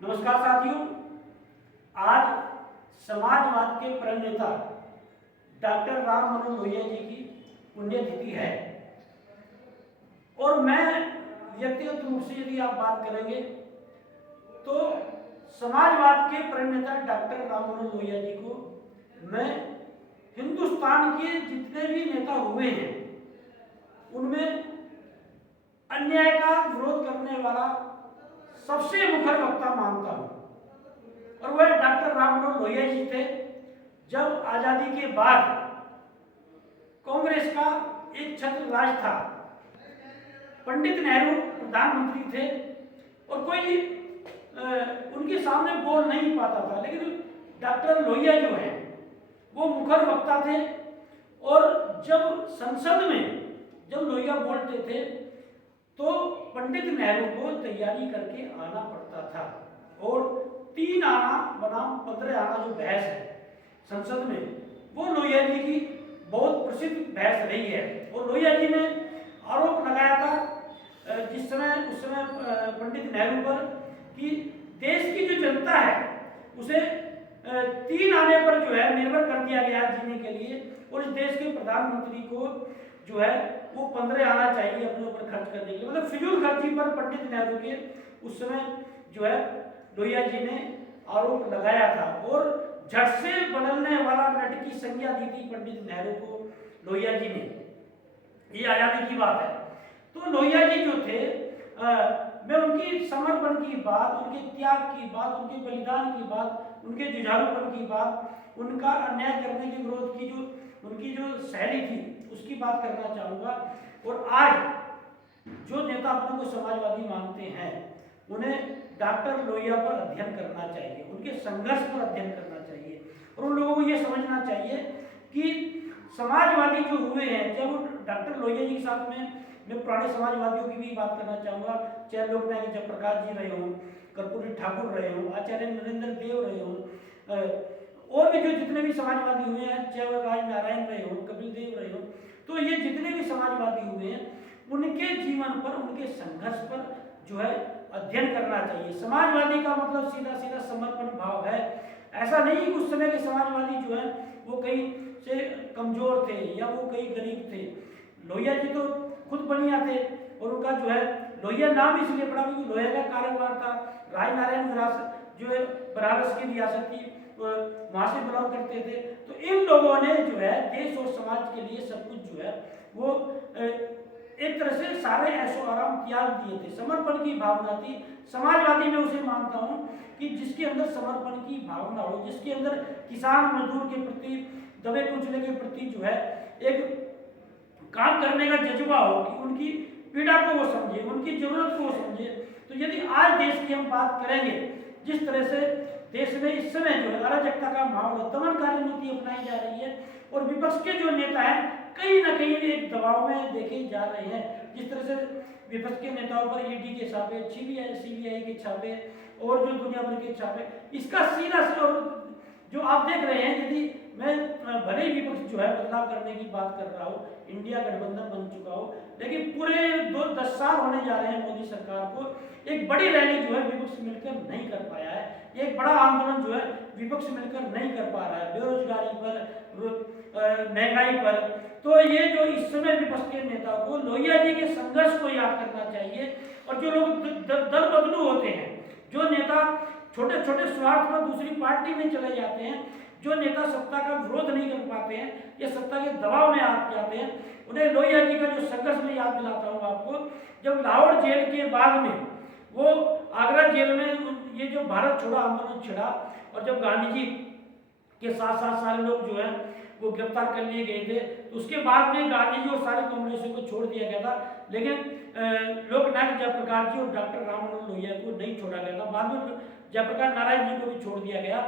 नमस्कार साथियों, आज समाजवाद के प्रणेता डॉक्टर राम मनोहर लोहिया जी की पुण्यतिथि है और मैं व्यक्तिगत रूप से यदि आप बात करेंगे तो समाजवाद के प्रणेता डॉक्टर राम मनोहर लोहिया जी को मैं हिंदुस्तान के जितने भी नेता हुए हैं उनमें अन्याय का विरोध करने वाला सबसे मुखर वक्ता मानता हूं और वह डॉक्टर राम मनोहर लोहिया जी थे। जब आजादी के बाद कांग्रेस का एक छत्र राज था, पंडित नेहरू प्रधानमंत्री थे और कोई उनके सामने बोल नहीं पाता था, लेकिन डॉक्टर लोहिया जो है वो मुखर वक्ता थे और जब संसद में जब लोहिया बोलते थे तो पंडित नेहरू को तैयारी करके आना पड़ता था और 3 आना बनाम 15 आना जो बहस है संसद में, वो लोहिया जी की बहुत प्रसिद्ध बहस रही है। और लोहिया जी ने आरोप लगाया था उस समय पंडित नेहरू पर कि देश की जो जनता है उसे 3 आने पर जो है निर्भर कर दिया गया जीने के लिए और इस देश के प्रधानमंत्री को जो है वो 15 आना चाहिए अपने ऊपर खर्च करने के लिए, मतलब फिजूल खर्ची पर पंडित नेहरू के उस समय जो है लोहिया जी ने आरोप लगाया था और झट से बदलने वाला नट की संज्ञा दी थी पंडित नेहरू को लोहिया जी ने। ये आजादी की बात है। तो लोहिया जी जो थे मैं उनकी समर्पण की बात, उनके त्याग की बात, उनके बलिदान की बात, उनके जुझारूपन की बात, उनका अन्याय करने के विरोध की जो उनकी जो शैली थी उसकी बात करना चाहूँगा। और आज जो नेता अपने को समाजवादी मानते हैं उन्हें डॉक्टर लोहिया पर अध्ययन करना चाहिए, उनके संघर्ष पर अध्ययन करना चाहिए और उन लोगों को ये समझना चाहिए कि समाजवादी जो हुए हैं, जब डॉक्टर लोहिया जी के साथ में मैं पुराने समाजवादियों की भी बात करना चाहूँगा, चाहे लोकनायक जयप्रकाश जी रहे हों, कर्पूरी ठाकुर रहे हों, आचार्य नरेंद्र देव रहे हों और भी जो जितने भी समाजवादी हुए हैं, चाहे वो राज नारायण रहे हों, कपिल देव रहे हों, तो ये जितने भी समाजवादी हुए हैं उनके जीवन पर, उनके संघर्ष पर जो है अध्ययन करना चाहिए। समाजवादी का मतलब सीधा सीधा समर्पण भाव है। ऐसा नहीं कि उस समय के समाजवादी जो है वो कहीं से कमजोर थे या वो कहीं गरीब थे। लोहिया जी तो खुद बढ़िया थे और उनका जो है लोहिया नाम इसलिए पड़ा क्योंकि लोहिया का कारोबार था। राज नारायण विरासत जो है बनारस की रियासत थी, वहां से बिलोंग करते थे। तो इन लोगों ने जो है देश और समाज के लिए सब कुछ जो है वो एक तरह से सारे ऐशो आराम त्याग दिए थे। समर्पण की भावना थी। समाजवादी मैं उसे मानता हूं कि जिसके अंदर समर्पण की भावना हो, जिसके अंदर किसान मजदूर के प्रति, दबे कुचले के प्रति जो है एक काम करने का जज्बा हो कि उनकी पीड़ा को वो समझे, उनकी जरूरत को वो समझे। तो यदि आज देश की हम बात करेंगे, जिस तरह से देश में इस समय जो है अराजकता का माहौल है, दमनकारी नीति अपनाई जा रही है और विपक्ष के जो नेता हैं कहीं ना कहीं एक दबाव में देखे जा रहे हैं। जिस तरह से विपक्ष के नेताओं पर ईडी के छापे, सीबीआई के छापे और जो दुनिया भर के छापे, इसका सीधा से और जो आप देख रहे हैं, यदि मैं भले ही विपक्ष जो है बदलाव करने की बात कर रहा हूँ, इंडिया गठबंधन बन चुका हो, लेकिन पूरे 10 साल होने जा रहे हैं मोदी सरकार को, एक बड़ी रैली जो है विपक्ष मिलकर नहीं कर पाया है। एक बड़ा आंदोलन जो है विपक्ष मिलकर नहीं कर पा रहा है, बेरोजगारी पर, महंगाई पर। तो ये जो इस समय विपक्ष के नेताओं को लोहिया जी के संघर्ष को याद करना चाहिए। और जो लोग दल बदलू होते हैं, जो नेता छोटे छोटे स्वार्थ में दूसरी पार्टी में चले जाते हैं, जो नेता सत्ता का विरोध नहीं कर पाते हैं या सत्ता के दबाव में आ जाते हैं, उन्हें लोहिया जी का जो संघर्ष में याद दिलाता हूँ आपको। जब लाहौर जेल के बाद में वो आगरा जेल में ये जो भारत छोड़ो आंदोलन छिड़ा और जब गांधी जी के साथ साथ सारे लोग जो है वो गिरफ्तार कर लिए गए थे, तो उसके बाद में गांधी जी और सारे कांग्रेसियों को छोड़ दिया गया था, लेकिन लोकनायक जयप्रकाश जी और डॉक्टर राम मनोहर लोहिया को नहीं छोड़ा गया था। बाद में जयप्रकाश नारायण जी को भी छोड़ दिया गया,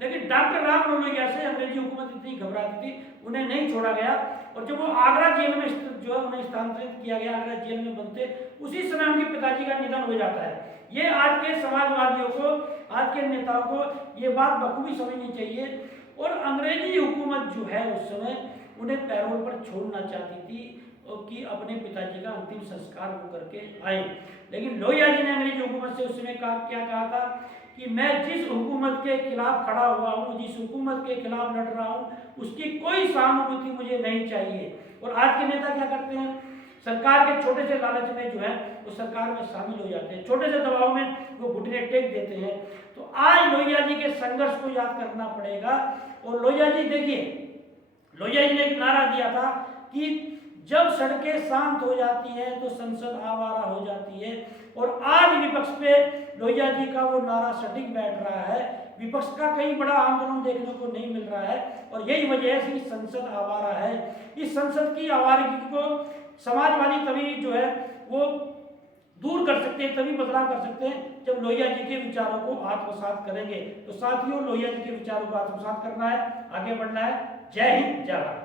लेकिन डॉक्टर राम मनोहर लोहिया से अंग्रेजी हुकूमत इतनी घबराती थी, उन्हें नहीं छोड़ा गया। और जब वो आगरा जेल में जो है उन्हें स्थानांतरित किया गया, आगरा जेल में बनते, उसी समय उनके पिताजी का निधन हो जाता है। ये आज के समाजवादियों को, आज के नेताओं को ये बात बखूबी समझनी चाहिए। और अंग्रेजी हुकूमत जो है उस समय उन्हें पैरोल पर छोड़ना चाहती थी कि अपने पिताजी का अंतिम संस्कार वो करके आए, लेकिन लोहिया जी ने अंग्रेजी हुकूमत से उस समय क्या कहा था कि मैं जिस हुकूमत के खिलाफ खड़ा हुआ हूँ, जिस हुकूमत के खिलाफ लड़ रहा हूँ, उसकी कोई सहानुभूति मुझे नहीं चाहिए। और आज के नेता क्या करते हैं, सरकार के छोटे से लालच में जो है वो सरकार में शामिल हो जाते हैं, छोटे से दबाव में वो घुटने टेक देते हैं। तो आज लोहिया जी के संघर्ष को याद करना पड़ेगा। और लोहिया जी देखिए, लोहिया जी ने एक नारा दिया था कि जब सड़कें शांत हो जाती हैं तो संसद आवारा हो जाती है। और आज विपक्ष पे लोहिया जी का वो नारा सटीक बैठ रहा है। विपक्ष का कई बड़ा आंदोलन देखने को नहीं मिल रहा है और यही वजह से संसद आवारा है। इस संसद की आवारगी को समाजवादी तभी जो है वो दूर कर सकते हैं, तभी बदलाव कर सकते हैं जब लोहिया जी के विचारों को आत्मसात करेंगे। तो साथियों, लोहिया जी के विचारों को आत्मसात करना है, आगे बढ़ना है। जय हिंद, जय भारत।